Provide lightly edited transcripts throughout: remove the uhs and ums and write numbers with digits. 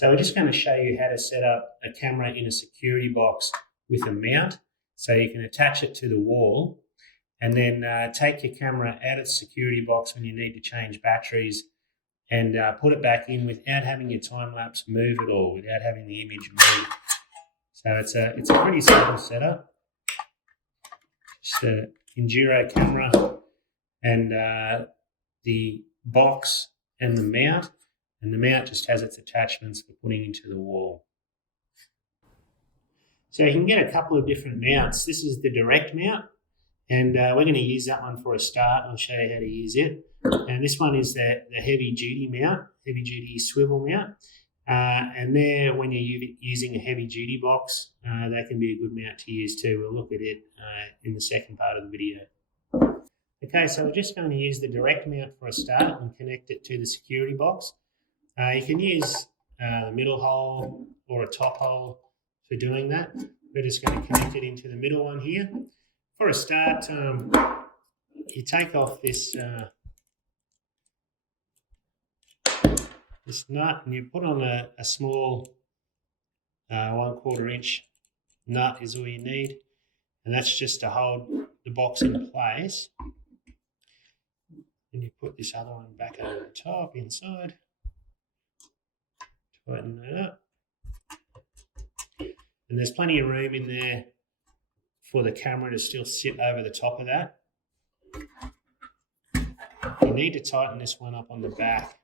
So we're just going to show you how to set up a camera in a security box with a mount. So you can attach it to the wall and then take your camera out of the security box when you need to change batteries and put it back in without having your time lapse move at all, without having the image move. So it's a pretty simple setup. Just an Enduro camera and the box and the mount. And the mount just has its attachments for putting into the wall. So you can get a couple of different mounts. This is the direct mount, and we're going to use that one for a start. I'll show you how to use it. And this one is the heavy duty mount, heavy duty swivel mount. And there, when you're using a heavy duty box, that can be a good mount to use too. We'll look at it in the second part of the video. Okay, so we're just going to use the direct mount for a start and connect it to the security box. You can use the middle hole or a top hole for doing that. We're just going to connect it into the middle one here. For a start, you take off this this nut and you put on a small 1/4 inch nut is all you need, and that's just to hold the box in place. And you put this other one back over the top inside. Tighten that up. And there's plenty of room in there for the camera to still sit over the top of that. You need to tighten this one up on the back.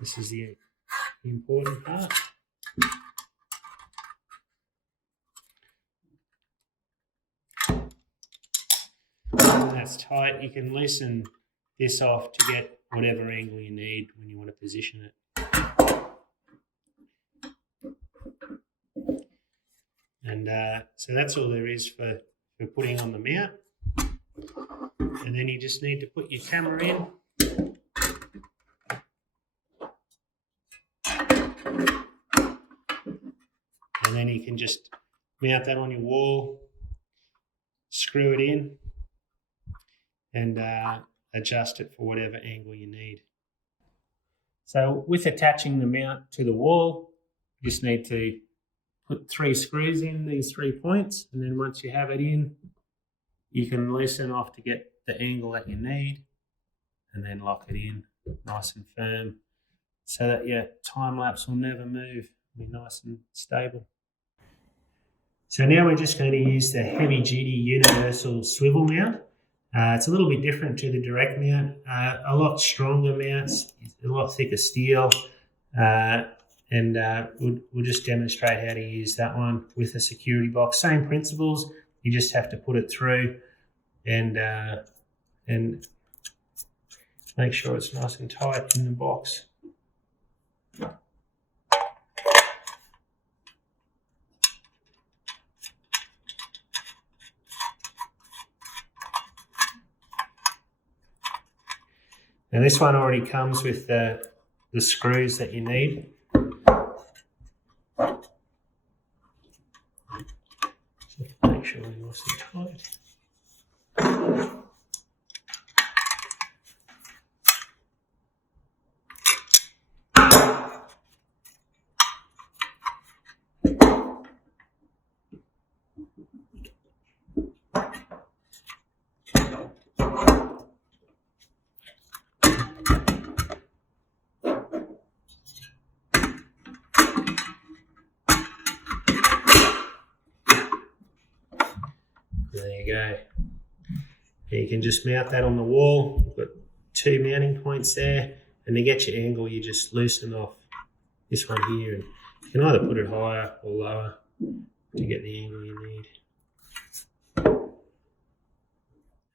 This is the important part. When that's tight, you can loosen this off to get whatever angle you need when you want to position it. And so that's all there is for putting on the mount. And then you just need to put your camera in. And then you can just mount that on your wall, screw it in, and adjust it for whatever angle you need. So with attaching the mount to the wall, you just need to put 3 screws in these 3 points, and then once you have it in, you can loosen off to get the angle that you need, and then lock it in nice and firm so that your time lapse will never move, be nice and stable. So now we're just going to use the heavy duty universal swivel mount. It's a little bit different to the direct mount, a lot stronger mounts, a lot thicker steel, and we'll just demonstrate how to use that one with a security box. Same principles, you just have to put it through and make sure it's nice and tight in the box. And this one already comes with the screws that you need. So make sure they're nice and tight. There you go. You can just mount that on the wall. We've got 2 mounting points there, and to get your angle, you just loosen off this one here, and you can either put it higher or lower to get the angle you need.